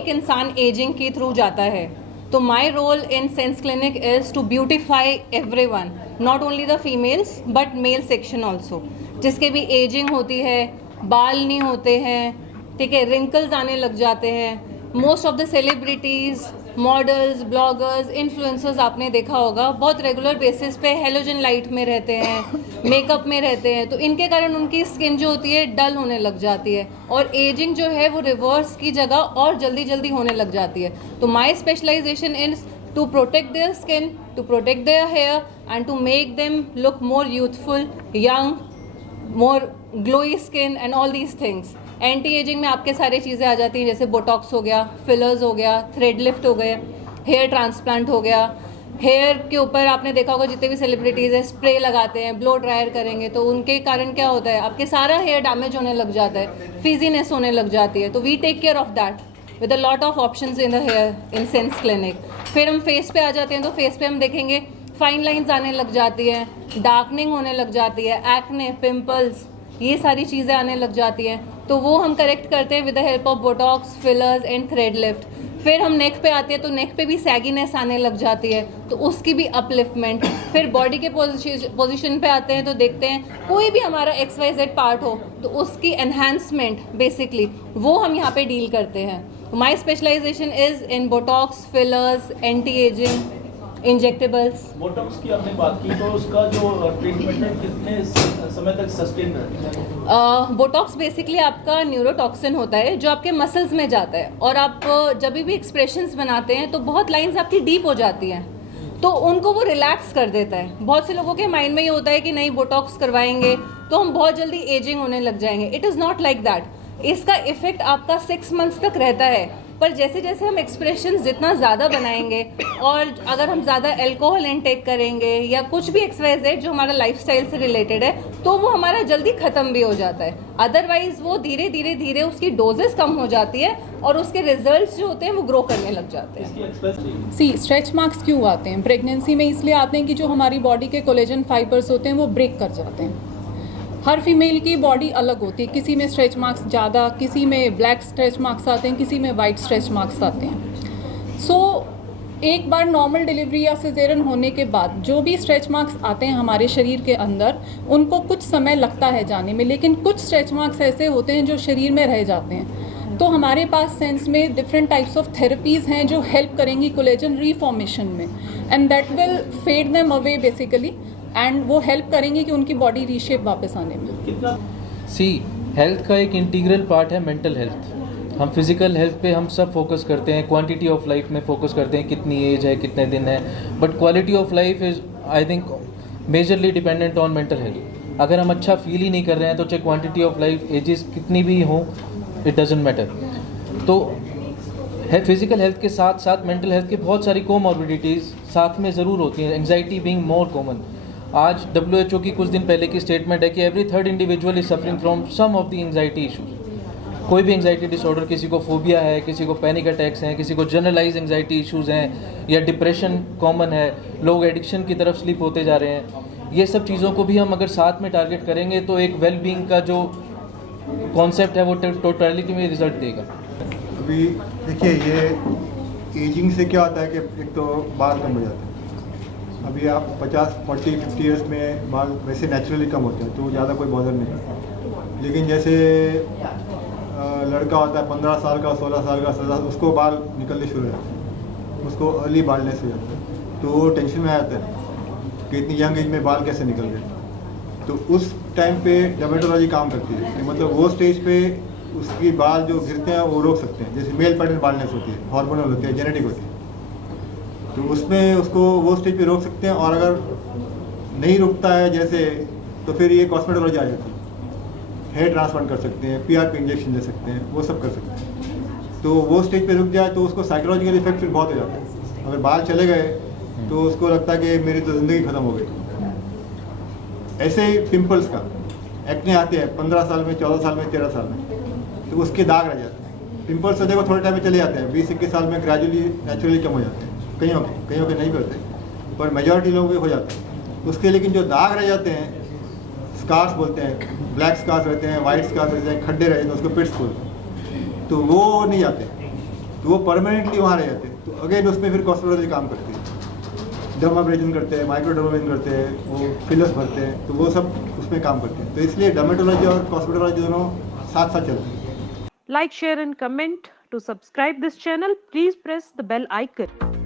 एक इंसान एजिंग के थ्रू जाता है, तो my role in Sense clinic is to beautify everyone, not only the females but male section also, जिसके भी एजिंग होती है, बाल नहीं होते हैं, ठीक है, रिंकल्स आने लग जाते हैं। Most of the celebrities, models, bloggers, influencers आपने देखा होगा बहुत रेगुलर बेसिस पे हेलोजन लाइट में रहते हैं, मेकअप में रहते हैं, तो इनके कारण उनकी स्किन जो होती है डल होने लग जाती है और एजिंग जो है वो रिवर्स की जगह और जल्दी जल्दी होने लग जाती है। तो my specialization is to protect their skin, to protect their hair and to make them look more youthful, young, more glowy skin and all these things. Anti ageing में आपके सारी चीज़ें आ जाती हैं, जैसे बोटॉक्स हो गया, फिलर्स हो गया, थ्रेड लिफ्ट हो गए, हेयर ट्रांसप्लांट हो गया। हेयर के ऊपर आपने देखा होगा जितने भी सेलिब्रिटीज़ है स्प्रे लगाते हैं, ब्लो ड्रायर करेंगे, तो उनके कारण क्या होता है, आपके सारा हेयर डैमेज होने लग जाता है, फिजीनेस होने लग जाती है। तो we take care of that with a lot of options in the hair in Sense clinic. फिर हम फेस पे आ जाते हैं, तो फेस पे हम देखेंगे फाइन लाइंस आने लग जाती है, डार्कनिंग होने लग जाती है, एक्ने, पिंपल्स, ये सारी चीज़ें आने लग जाती हैं, तो वो हम करेक्ट करते हैं with the help of Botox, fillers and thread lift. फिर हम नेक पे आते हैं, तो नेक पे भी सैगीनेस आने लग जाती है, तो उसकी भी अपलिफ्टमेंट। फिर बॉडी के पोजीशन पे आते हैं, तो देखते हैं कोई भी हमारा XYZ पार्ट हो तो उसकी एनहांसमेंट बेसिकली वो हम यहाँ पे डील करते हैं। My specialization is in botox, fillers, anti aging, injectables. Botox की आपने बात की, तो उसका जो ट्रीटमेंट है कितने समय तक सस्टेन रहता है? बोटॉक्स बेसिकली आपका न्यूरोटॉक्सिन होता है जो आपके मसल्स में जाता है, और आप जब भी एक्सप्रेशंस बनाते हैं तो बहुत लाइंस आपकी डीप हो जाती हैं, तो उनको वो रिलैक्स कर देता है। बहुत से लोगों के माइंड में ये होता है कि नहीं बोटॉक्स करवाएंगे तो हम बहुत जल्दी एजिंग होने लग जाएंगे। It is not like that. इसका इफेक्ट आपका 6 मंथ्स तक रहता है, पर जैसे जैसे हम एक्सप्रेशंस जितना ज़्यादा बनाएंगे और अगर हम ज़्यादा अल्कोहल इनटेक करेंगे या कुछ भी XYZ जो हमारा लाइफस्टाइल से रिलेटेड है, तो वो हमारा जल्दी ख़त्म भी हो जाता है। अदरवाइज़ वो धीरे धीरे धीरे उसकी डोजेस कम हो जाती है और उसके रिजल्ट्स जो होते हैं वो ग्रो करने लग जाते हैं। सी स्ट्रेच मार्क्स क्यों आते हैं प्रेगनेंसी में? इसलिए आते हैं कि जो हमारी बॉडी के कोलेजन फाइबर्स होते हैं वो ब्रेक कर जाते हैं। हर फीमेल की बॉडी अलग होती है, किसी में स्ट्रेच मार्क्स ज़्यादा, किसी में ब्लैक स्ट्रेच मार्क्स आते हैं, किसी में वाइट स्ट्रेच मार्क्स आते हैं। सो एक बार नॉर्मल डिलीवरी या सिजेरियन होने के बाद जो भी स्ट्रेच मार्क्स आते हैं हमारे शरीर के अंदर, उनको कुछ समय लगता है जाने में, लेकिन कुछ स्ट्रेच मार्क्स ऐसे होते हैं जो शरीर में रह जाते हैं। तो हमारे पास सेंस में डिफरेंट टाइप्स ऑफ थेरेपीज़ हैं जो हेल्प करेंगी कोलेजन रीफॉर्मेशन में, and that will fade them away basically, एंड वो हेल्प करेंगे कि उनकी बॉडी रीशेप वापस आने में। सी हेल्थ का एक इंटीग्रल पार्ट है मेंटल हेल्थ। हम फिजिकल हेल्थ पे हम सब फोकस करते हैं, क्वांटिटी ऑफ लाइफ में फोकस करते हैं, कितनी एज है, कितने दिन है, but quality of life is I think majorly dependent on mental health. अगर हम अच्छा फील ही नहीं कर रहे हैं तो चाहे क्वांटिटी ऑफ लाइफ एजेस कितनी भी हो, इट डजेंट मैटर। तो फिजिकल हेल्थ के साथ साथ मेंटल हेल्थ की बहुत सारी कोमॉर्बिडिटीज़ साथ में ज़रूर होती हैं, एंग्जाइटी बीइंग मोर कॉमन। आज WHO की कुछ दिन पहले की स्टेटमेंट है कि every third individual is suffering from some of the anxiety issues. कोई भी एंग्जाइटी डिसऑर्डर, किसी को फोबिया है, किसी को पैनिक अटैक्स हैं, किसी को जनरलाइज एंग्जाइटी इशूज़ हैं, या डिप्रेशन कॉमन है, लोग एडिक्शन की तरफ स्लिप होते जा रहे हैं। ये सब चीज़ों को भी हम अगर साथ में टारगेट करेंगे तो एक वेल बीइंग का जो कॉन्सेप्ट है वो टोटलिटी में रिजल्ट देगा। अभी देखिए, ये एजिंग से क्या होता है कि एक तो बाल कम हो जाते हैं। अभी आप 50, 40, 50 ईयर्स में बाल वैसे नेचुरली कम होते हैं, तो ज़्यादा कोई बॉदर नहीं। लेकिन जैसे लड़का होता है 15 साल का, 16 साल का, 17, उसको बाल निकलने शुरू हो जाते हैं, उसको अर्ली बाल्डनेस हो जाता है, तो वो टेंशन में आ जाता है कि इतनी यंग एज में बाल कैसे निकल गए। तो उस टाइम पे डर्मेटोलॉजी काम करती है कि मतलब वो स्टेज पे उसकी बाल जो गिरते हैं वो रोक सकते हैं। जैसे मेल पैटर्न बाल्डनेस होती है, हार्मोनल होती है, जेनेटिक होती है, तो उसमें उसको वो स्टेज पे रोक सकते हैं। और अगर नहीं रुकता है जैसे, तो फिर ये कॉस्मेटोलॉजी आ जाती है, हेयर ट्रांसप्लांट कर सकते हैं, PRP इंजेक्शन दे सकते हैं, वो सब कर सकते हैं। तो वो स्टेज पे रुक जाए तो उसको साइकोलॉजिकल इफेक्ट फिर बहुत हो जाता है। अगर बाल चले गए तो उसको लगता है कि मेरी तो ज़िंदगी ख़त्म हो गई। ऐसे ही पिंपल्स का एक्ने आते हैं 15 साल में, 14 साल में, 13 साल में, तो उसके दाग रह जाते हैं। पिंपल्स तो देखो थोड़े टाइम में चले जाते हैं, 20-21 साल में ग्रेजुअली नेचुरली कम हो जाते हैं, कईयों के नहीं करते, पर मेजॉरिटी लोगों के हो जाते हैं उसके। लेकिन जो दाग रह जाते हैं, स्कार्स बोलते हैं, ब्लैक स्कार्स रहते हैं, वाइट स्कार्स रहते हैं, खड्डे रहते हैं, उसको पिट्स बोलते हैं, तो वो नहीं जाते। तो वो परमानेंटली वहाँ रह जाते हैं। तो अगेन उसमें फिर कॉस्मेटोलॉजी काम करती है, डर्माब्रेजन करते हैं, माइक्रोडर्माब्रेजन करते हैं, वो फिलर्स भरते हैं, तो वो सब उसमें काम करते हैं। तो इसलिए डर्मेटोलॉजी और कॉस्मेटोलॉजी दोनों साथ साथ चलते हैं। Like, share and comment. To subscribe this channel, please press the bell icon.